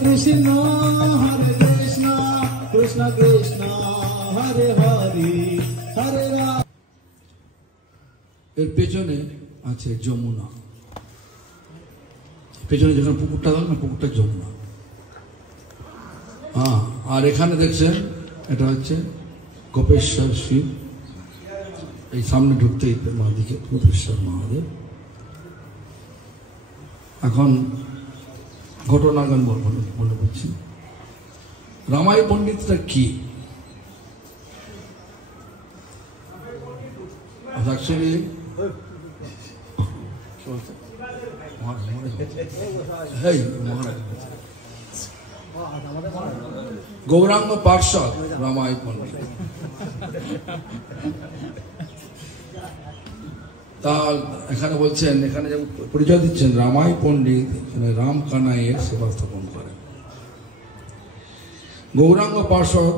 কৃষ্ণ কৃষ্ণ কৃষ্ণ হরে হরে হরে রাম। এর পেছনে আছে যমুনা, পেছনে যেখানে পুকুরটা গেল না, পুকুরটা যমুনা। হ্যাঁ, আর এখানে দেখছেন এটা হচ্ছে গোপেশ্বর শিব। এই সামনে ঢুকতেই মাদিকে গোপেশ্বর মহাদেব। এখন ঘটনাগান বলে বলছি। রামাই পণ্ডিতটা কি? অ্যাকচুয়ালি গৌরাঙ্গ পার্ষদ রামাই পণ্ডিত। তা এখানে বলছেন, এখানে যে পরিচয় দিচ্ছেন, রামাই পণ্ডিত রাম কানাইয়ের সেবা স্থাপন করেন। গৌরাঙ্গ পার্ষদ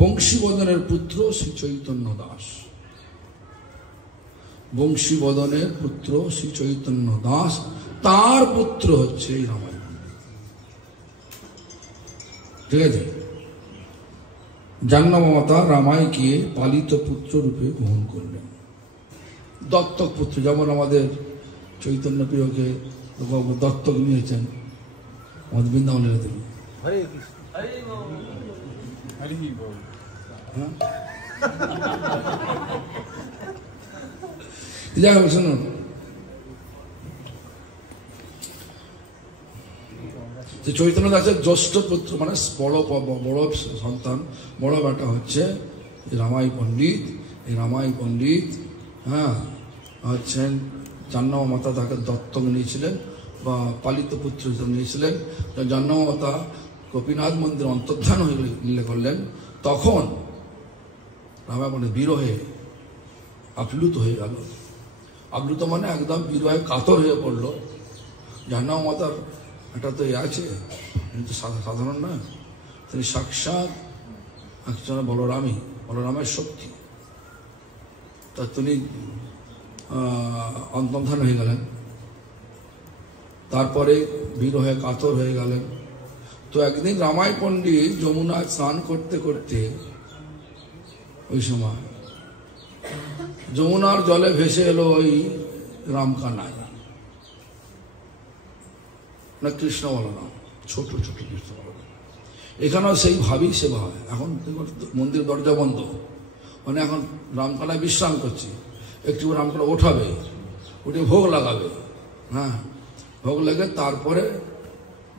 বংশীবদনের পুত্র শ্রী চৈতন্য দাস। বংশীবদনের পুত্র শ্রী চৈতন্য দাস, তার পুত্র হচ্ছে এই রামাই পণ্ডিত। ঠিক আছে। জাহ্নবী রামাইকে পালিত পুত্র রূপে গ্রহণ করলেন, দত্তক পুত্র। যেমন আমাদের চৈতন্য প্রিয়কে দত্তক নিয়েছেন আমাদের বৃন্দাবনের দেবী। যাই হোক, শুনুন, চৈতন্য দাসের জ্যেষ্ঠ পুত্র মানে বড় সন্তান, বড় বেটা হচ্ছে রামাই পণ্ডিত। এই রামাই পণ্ডিত হচ্ছেন জাহ্নবী মাতা তাকে দত্তক নিয়েছিলেন বা পালিত পুত্র হিসেবে নিয়েছিলেন। জাহ্নবী মাতা গোপীনাথ মন্দির অন্তর্ধান হয়ে করলেন, তখন রামাই পণ্ডিত বিরহে আপ্লুত হয়ে গেল। আপ্লুত মানে একদম বিরহে কাতর হয়ে পড়ল। জাহ্নবী মাতার এটা তো আছে, কিন্তু সাধারণ না, তিনি সাক্ষাৎ একজন বলরামের শক্তি। তা তিনি অন্তর্ধান হয়ে গেলেন, তারপরে বিরহে কাতর হয়ে গেলেন। তো একদিন রামাই পণ্ডিত যমুনায় স্নান করতে করতে ওই সময় যমুনার জলে ভেসে এলো ওই রামকানাই, না কৃষ্ণ বলরাম, ছোট ছোট কৃষ্ণ বলরাম। এখানেও সেই ভাবেই সেবা হয়। এখন মন্দির দরজা বন্ধ, মানে এখন রামকানাই বিশ্রাম করছে, একটু রামকানা ওঠাবে, উঠে ভোগ লাগাবে। হ্যাঁ, ভোগ লাগে তারপরে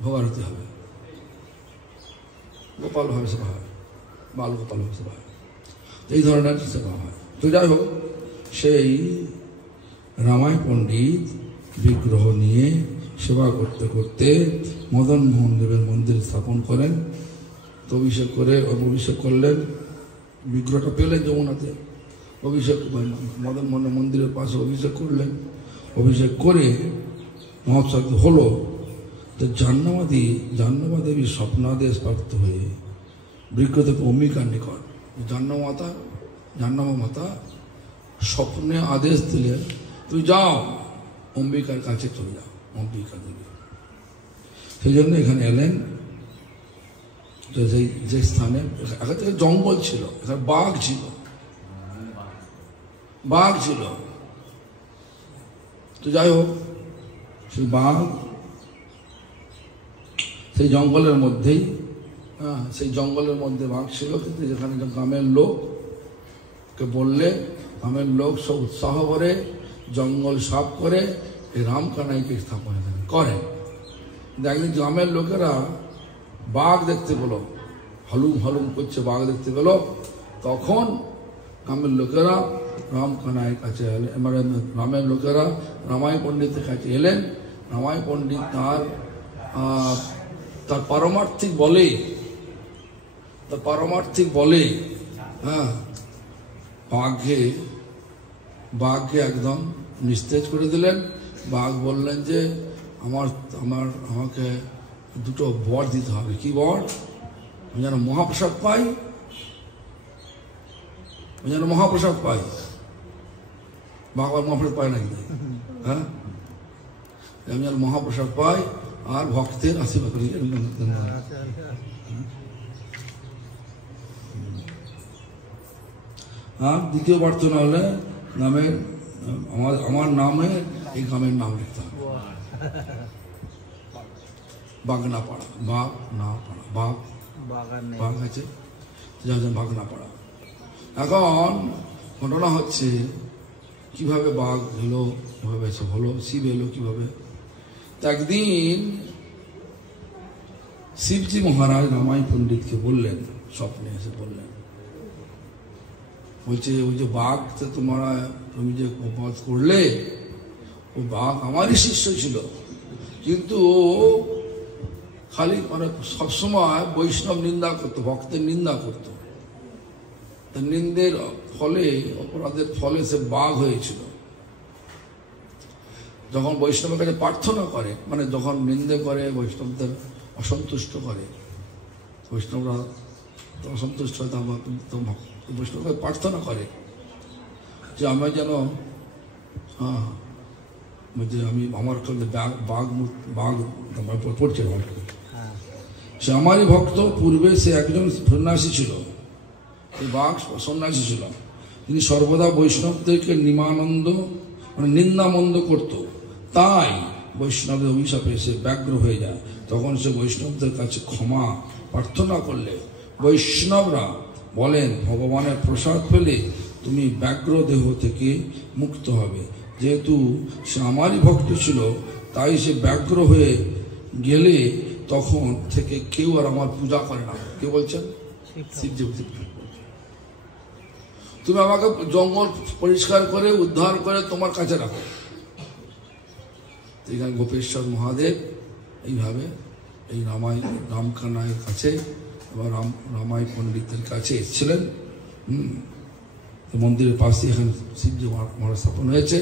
ভোগ আরতি হবে। গোপাল ভাবে সেবা হয়, বাল গোপাল ভাবে সেবা হয়, এই ধরনের সেবা হয়। তো যাই হোক, সেই রামাই পণ্ডিত বিগ্রহ নিয়ে সেবা করতে করতে মদন মোহন দেবের মন্দির স্থাপন করেন। তো অভিষেক করলেন, বিগ্রহটা পেলেন যমুনাতে, অভিষেক মদন মোহনের মন্দিরের পাশে অভিষেক করলেন। অভিষেক করে মহোৎসব হলো। তো জাহ্নবী দেবী স্বপ্নাদেশ প্রাপ্ত হয়ে বৃক্ষ থেকে অম্বিকার নিকট, জাহ্নবী মাতা স্বপ্নে আদেশ দিলেন, তুই যাও অম্বিকার কাছে চলে যাও, অম্বিকা দেবী। সেই জন্য এখানে এলেন। যে স্থানে এখান থেকে জঙ্গল ছিল, এখানে বাঘ ছিল। তো যাই হোক, সেই বাঘ সেই জঙ্গলের মধ্যেই, সেই জঙ্গলের মধ্যে বাঘ ছিল। কিন্তু যেখানে গ্রামের লোককে বললে, গ্রামের লোক সব উৎসাহ করে জঙ্গল সাফ করে এই রামকানাইকে স্থাপন করে। একদিন গ্রামের লোকেরা বাঘ দেখতে পেল, হলুম করছে, বাঘ দেখতে পেল। তখন গ্রামের লোকেরা রামকানাইয়ের কাছে এলেন, মানে গ্রামের লোকেরা রামাই পণ্ডিতের কাছে এলেন। রামাই পণ্ডিত তার পারমার্থিক বলে বাঘকে একদম নিস্তেজ করে দিলেন। বাঘ বললেন যে আমাকে দুটো বর দিতে হবে। কি বর? আমি যেন মহাপ্রসাদ পাই, বাঘ মহাপ্রসাদ পায় নাকি? হ্যাঁ, আমি যেন মহাপ্রসাদ পাই, আর ভক্তের আশীর্বাদ করি। আর দ্বিতীয় প্রার্থনা হলে নামের আমার নামে এই গ্রামের নাম লিখতে হবে। বাগনাপাড়া, বাঘ না পাড়া, বাঘ আছে বাগনাপাড়া। এখন ঘটনা হচ্ছে কিভাবে বাঘ এলো, কিভাবে সব হলো, শিব এলো কিভাবে। একদিন শিবজি মহারাজ রামাই পণ্ডিতকে বললেন, স্বপ্নে এসে বললেন, বলছে ওই যে বাঘ তুমি যে বধ করলে, ও বাঘ আমারই শিষ্য ছিল, কিন্তু ও খালি সবসময় বৈষ্ণব নিন্দা করতো, ভক্তের নিন্দা করতো। নিন্দের ফলে, অপরাধের ফলে সে বাঘ হয়েছিল। যখন বৈষ্ণবের কাছে প্রার্থনা করে, মানে যখন নিন্দে করে, বৈষ্ণবদের অসন্তুষ্ট করে, বৈষ্ণবরা অসন্তুষ্ট হয়, বৈষ্ণবকে প্রার্থনা করে যে আমি যেন যে আমি আমার বাঘ পড়ছে, সে আমারই ভক্ত। পূর্বে সে একজন সন্ন্যাসী ছিল, এই বাঘ সন্ন্যাসী ছিল। তিনি সর্বদা বৈষ্ণবদেরকে নিমানন্দ মানে নিন্দামন্দ করত। তাই বৈষ্ণবের অভিশাপে সে ব্যগ্র হয়ে যায়। তখন সে বৈষ্ণবদের কাছে ক্ষমা প্রার্থনা করলে বৈষ্ণবরা বলেন, ভগবানের প্রসাদ পেলে তুমি ব্যগ্র দেহ থেকে মুক্ত হবে। যেহেতু সে আমারই ভক্ত ছিল, তাই সে ব্যগ্র হয়ে গেলে তখন থেকে কেউ আর আমার পূজা করে না। কে বলছেন? শিবজি। তুমি আমাকে জঙ্গল পরিষ্কার করে উদ্ধার করে তোমার কাছে রাখো। এখানে গোপেশ্বর মহাদেব এইভাবে এই রামকানাইয়ের কাছে এবং রামাই পণ্ডিতের কাছে এসেছিলেন। মন্দিরের পাশে এখানে শিবজি মহারাজ স্থাপন হয়েছে,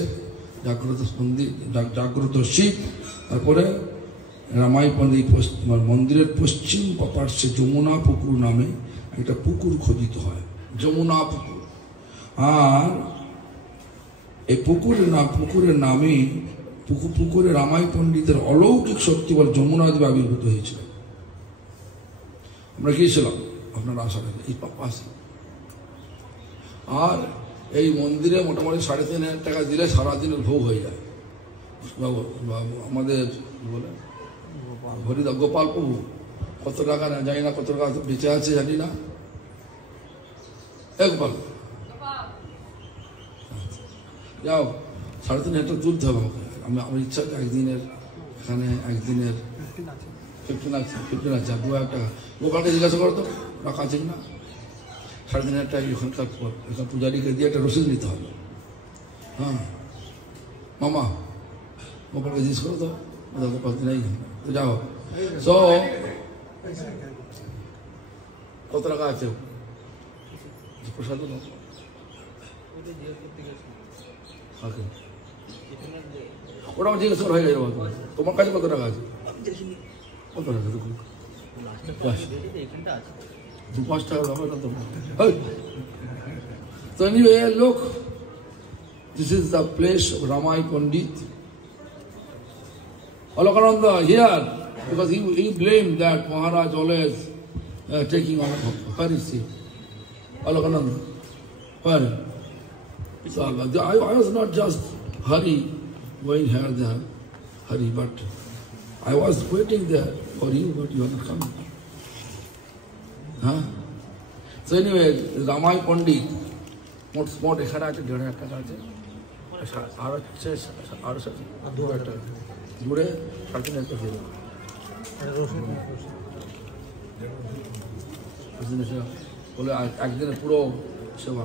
জাগ্রত মন্দির, জাগ্রত শিব। তারপরে রামাই পণ্ডিত মন্দিরের পশ্চিম পার্শ্বে যমুনা পুকুর নামে একটা পুকুর খোদিত হয়, যমুনা পুকুর। আর এই পুকুরের নামে পুকুরে রামাই পণ্ডিতের অলৌকিক শক্তি বলে যমুনা দেবী আবির্ভূত হয়েছিল। আমরা গিয়েছিলাম, আপনারা আসার এই পাশে। আর এই মন্দিরে মোটামুটি 3,500 টাকা দিলে সারাদিনের ভোগ হয়ে যায়। আমাদের বলে হরিদা গোপাল প্রভু কত টাকা না জানি না, কত টাকা বেঁচে আছে জানি না। গোপাল যাও, 3,500 টাকা তুলতে হবে আমাকে। আমার ইচ্ছা একদিনের এখানে, একদিনের 15 আছে 2,000 টাকা। গোপালকে জিজ্ঞাসা করো তো রাখা আছে না। 3,500 টাকা এখানকার পূজারীকে দিয়ে একটা রসিদ নিতে হবে। হ্যাঁ মামা, গোপালকে জিজ্ঞেস করো তো, গোপাল নেই তো যাও। সো কত টাকা আছে প্রসাদ? ওটা আমার জিজ্ঞেস করা হয়ে গেছে। তোমার কাছে কত টাকা আছে? কত টাকা? 2-5 টাকা ব্যাপার না তোমার। So anyway, look, this is the place of Ramai Pandit. Alakananda here, because he blamed that Maharaj always taking on where is he? Alakananda, where? So I was not just hurry going here there, hurry, but I was waiting there for you, but you are not coming. Huh? So anyway, Ramai Pandit, মোট এখানে আছে 1,500 টাকা আছে, আর হচ্ছে 2,000 টাকা জুড়ে 3,500 টাকা দিয়ে বলে একদিনে পুরো সেবা।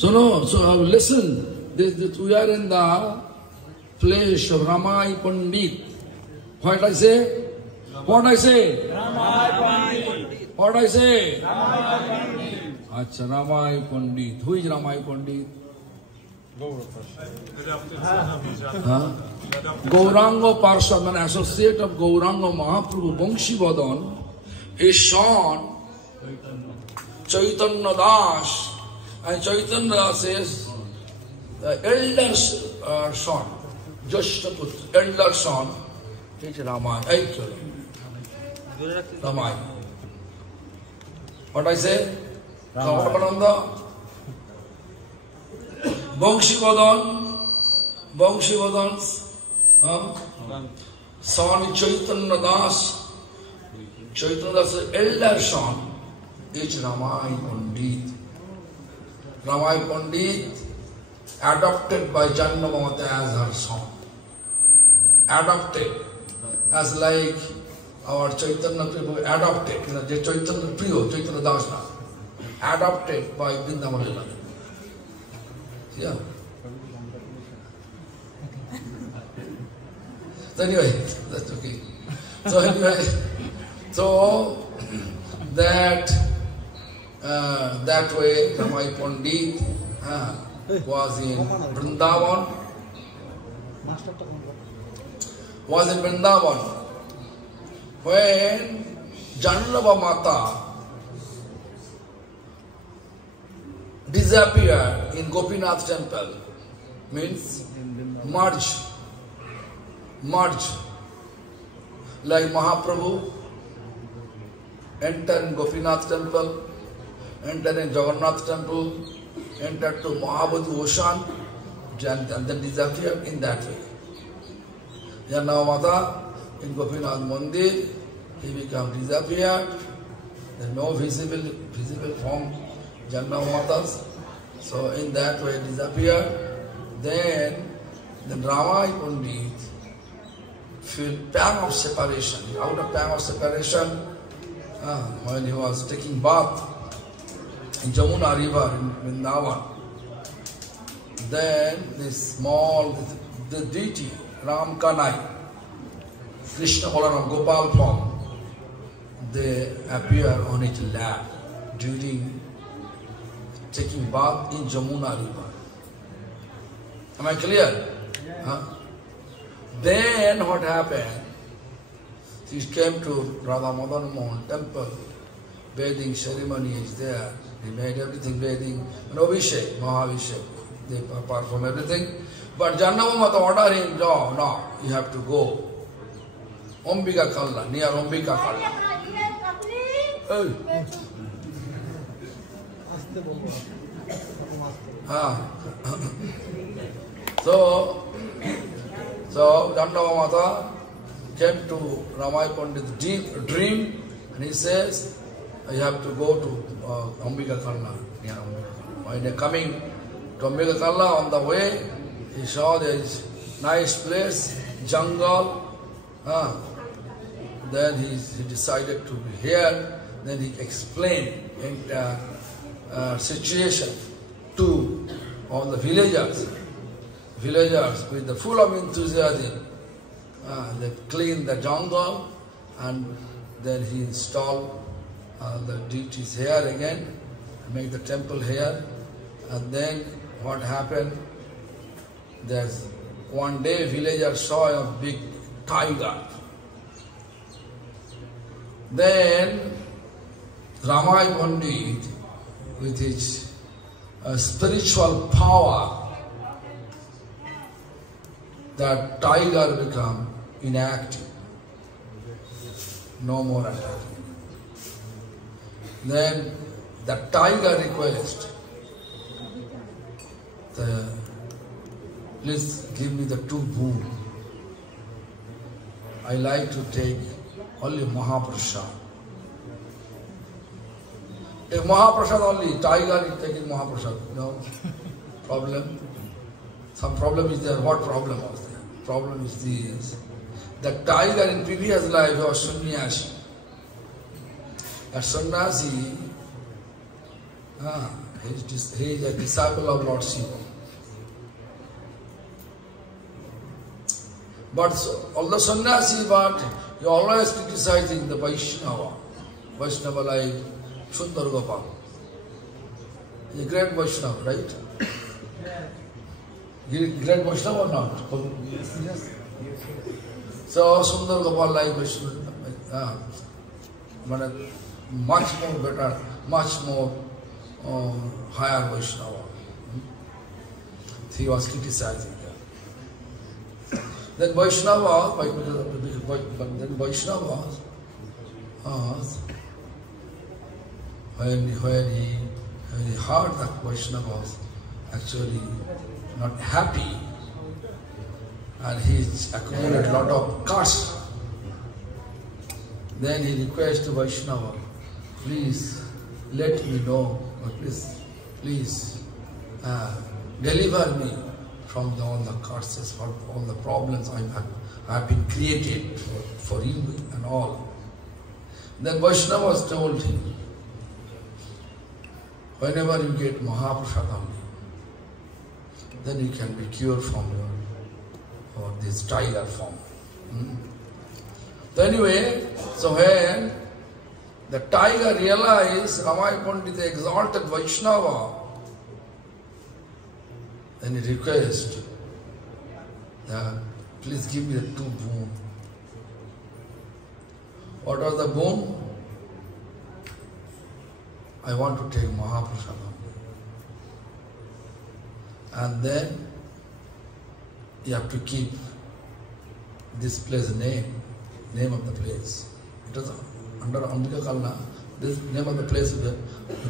শোনো, so listen, we are in the place of Ramai Pandit. What I say? What I say? Ramai Pandit. What I say? Ramai Pandit. Acha, Ramai Pandit. Who is Ramai Pandit? Gauranga Parshad, an associate of Gauranga Mahaprabhu Bangshivadhan, his son Chaitanya Das, and Chaitanya Das is the eldest son, Jashtaputra, elder son, is Ramayana. Ramayana. What I say? Ramananda. Vamshivadan's son is Chaitanya Das. Chaitanya Das' elder son is Ramai Pandit. Ramai Pandit adopted by Jannamata as her son. Adopted, as like our Chaitanya people adopted, Chaitanya Priyo, Chaitanya Dasna, adopted by Vrindavan. Yeah. So anyway, that's okay. So anyway, so that way Ramai Pandit was in Vrindavan. When Jannava Mata disappeared in Gopinath temple, means merge, like Mahaprabhu entered in Gopinath temple, entered in Jagannath temple, entered to Mahabodhi ocean, and then disappeared in that way. Jannava Mata in Gopinath Mandir, he became disappeared. There is no visible form Jannava Mata's. So in that way disappeared. Then Ramai Pandit feel pang of separation. Out of pang of separation, when he was taking bath in Jamuna river in Vrindavan, then the deity Ram Kanai, Krishna Balaram Gopal form, they appear on his lap during taking bath in Jamuna river. Am I clear? Yeah. Then what happened? He came to Radha Madan Mohan temple. Bathing ceremony is there. He made everything bathing. And Abhishek, Mahavishek, they perform everything. But Jannava Mata ordered him, no, you have to go. Ambika Kalla, near Ambika Kalla. So Jannava Mata came to Ramai Pandit's dream, and he says, you have to go to Ambika Kalla, near Ambika Kalla. When they coming to Ambika Kalla, on the way, he saw there is nice place, jungle. Then he decided to be here. Then he explained the situation to all the villagers. Villagers with the full of enthusiasm. They cleaned the jungle, and then he installed the deities here again, make the temple here. And then what happened? There's one day villagers saw a big tiger. Then Ramai Pandit, with his spiritual power, that tiger become inactive, no more attacking. Then the tiger request, please give me the 2 boon. I like to take only Mahaprasad. Take Mahaprasad only, tiger is taking Mahaprasad. No problem. Some problem is there. What problem was there? Problem is this. The tiger in previous life was sannyasi. That sannyasi, he is a disciple of Lord Shiva. But although sannyasi, but he always criticizing the Vaishnava like Sundar Gopal. He's a great Vaishnava, right? Great Vaishnava or not? Yes. So Sundar Gopal like Vaishnava, but much more better, much more higher Vaishnava. He was criticizing them. Then Vaishnavas, when he heard that Vaishnavas actually not happy, and he's accumulated a lot of curse, then he requests to Vaishnava, please let me know, or please deliver me from all the curses, from all the problems I have been created for you and all. Then Vaishnavas told him, whenever you get Mahaprasadam, then you can be cured from this tiger form. So anyway, so when the tiger realized Ramai Pandita exalted Vaishnava, then he requests that please give me the 2 boon. What are the boon? I want to take Mahaprasadam. And then you have to keep this place name of the place. It was under Ambika Kalna, this name of the place is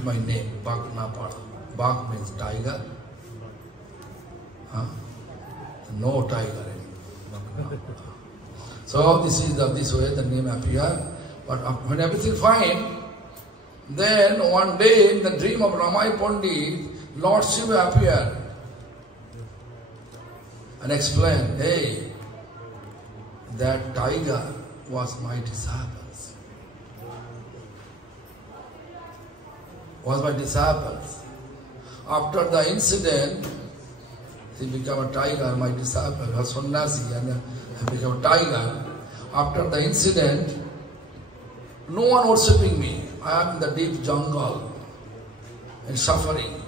my name, Bhaknapada. Bhak means tiger. No tiger anymore. So this way the name appeared. But when everything fine, then one day in the dream of Ramai Pandit, Lord Shiva appeared and explained, hey, that tiger was my disciples. After the incident, he became a tiger, my disciple, was sannyasi, and he became a tiger. After the incident, no one worshipping me. I am in the deep jungle and suffering.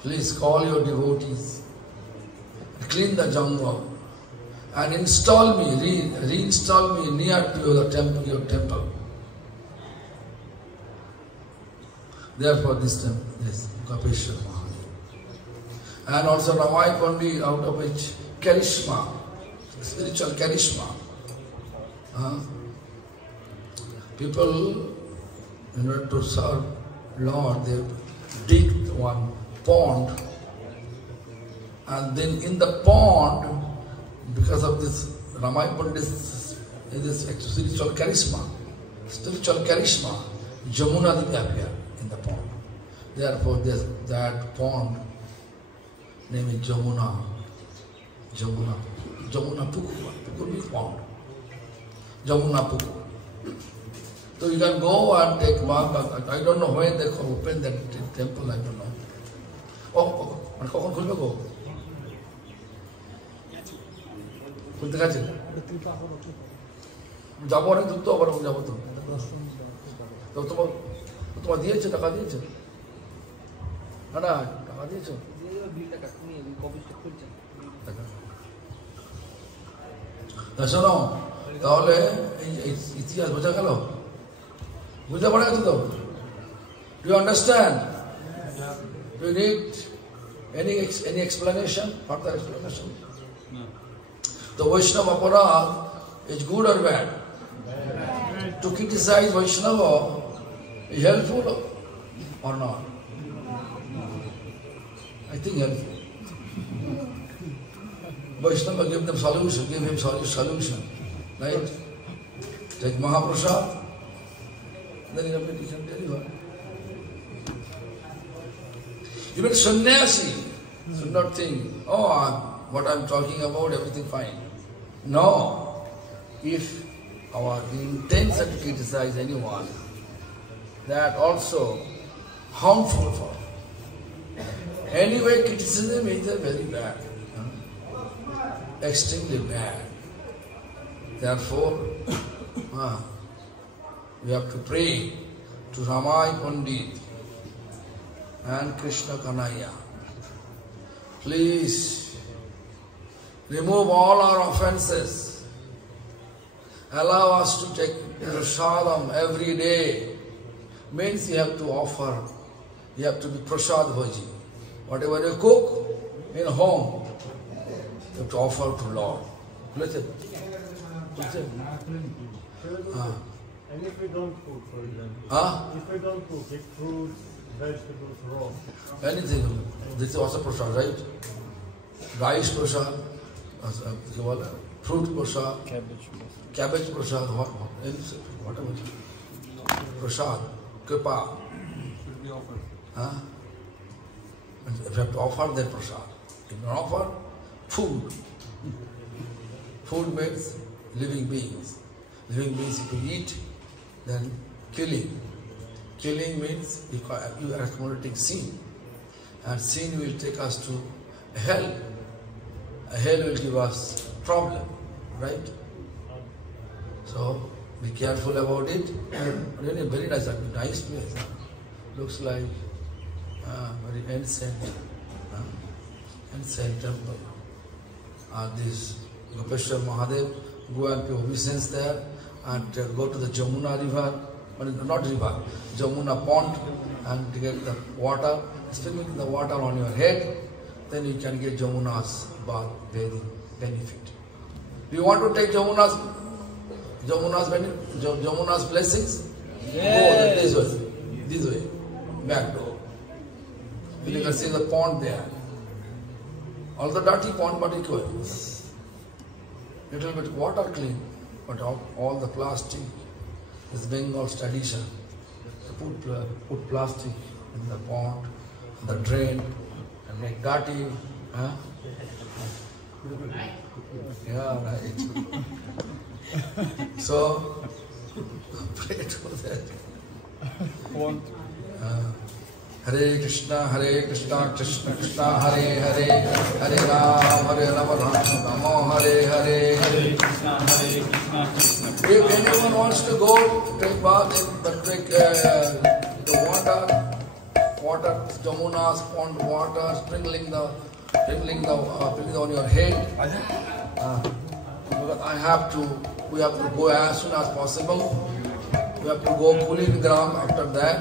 Please call your devotees, clean the jungle, and install me, reinstall me near to your temple. Therefore this Gopeshwar Mahadev. And also Ramai Pandit, out of which charisma, spiritual charisma. People, in order to serve Lord, they dig one pond, and then in the pond, because of this Ramai Pandit's spiritual charisma, Jamuna Devi appeared in the pond. Therefore, that pond name is Jamuna Puku. Puku means pond. Jamuna Puku. So you can go and take bath. I don't know when they open that temple, I don't know. কখন খুলবে গো? খুলতে গেছে? যাবো অনেক দূর তো, আবার যাবো তো। তোমার দিয়েছে, টাকা দিয়েছে? না টাকা দিয়েছো? শোনো, তাহলে এই ইতিহাস বোঝা গেল? বুঝতে পারা গেছে তো? Do you understand? Do you need any explanation? Further explanation? No. The Vaishnava Aparad is good or bad? To criticize Vaishnava is helpful or not? I think helpful. Vaishnava gave him solution, right? Take Mahaprasad, then he can deliver. Even sannyasi should not think, what I'm talking about, everything fine. No. If our intention to criticize anyone, that also harmful for. Anyway, criticism is very bad. Extremely bad. Therefore, we have to pray to Ramai Pandit and Krishna Kanhaiya. Please remove all our offenses. Allow us to take prasadam every day. Means you have to offer, you have to be prasad bhaji. Whatever you cook in home, You have to offer to Lord. Listen. And if we don't cook, for example, if we don't cook, if fruits, vegetables, raw, anything, this is also prasad, right? Rice prasad, fruit prasad, cabbage prasad, whatever. Prasad, kripa. Should be offered. If you have to offer, then prasad. If you don't offer, food. Food means living beings. Living beings, if you eat, then killing. Killing means you are accumulating sin. And sin will take us to hell. Hell will give us problem, right? So be careful about it. Really very nice place. Looks like very ancient temple. This Gopeshwar Mahadev, go and pay obeisance there and go to the Jamuna river, not river, Jamuna pond, and get the water, sprinkling the water on your head, then you can get Jamuna's bath bathing benefit. Do you want to take Jamuna's blessings? Yes. Go this way, back door. You can see the pond there. All the dirty pond, but equal. Little bit water clean, but all the plastic is Bengal's tradition. Put plastic in the pond, the drain, and make dirty. Yeah, right. So, pray to that. Hare Krishna, Krishna Krishna, Hare Hare, Hare Rama, Rama, Hare Hare. If anyone wants to go take bath, take the water, Jamuna's pond water, sprinkling on your head. Because we have to go as soon as possible. We have to go Kulingram after that.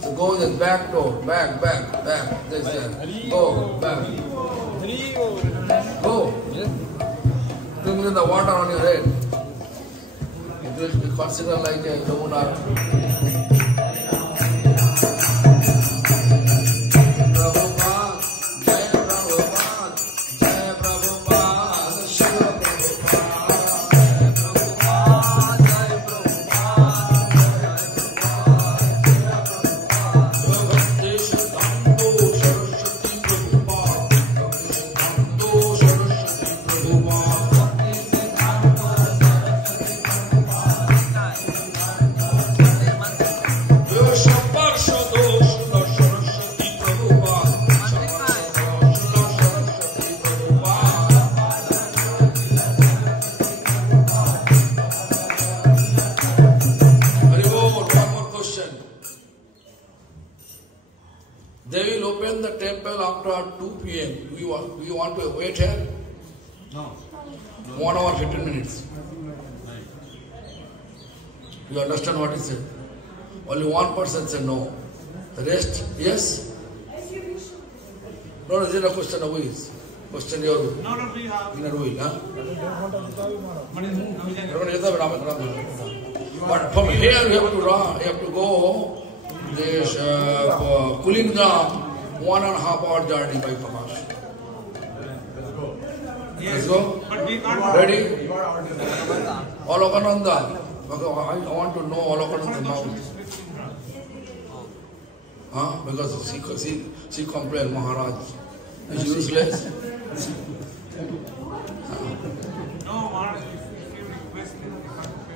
So go the back door, back. This there. Go back. Go. Bring the water on your head. It will be considered like a Jamuna. After 2 p.m. We want to wait here? No. 1 hour 15 minutes. You understand what he said? Only one person said no. The rest, yes? No, this is a question of wills. Question your will. No, we have. Inner will, But from here you have to go this Kulingram. 1.5 hour journey by Prakash. Yes. Let's go. But we can't. Ready? Alokananda. I want to know Alokananda mouth. Because she complained, Maharaj is useless.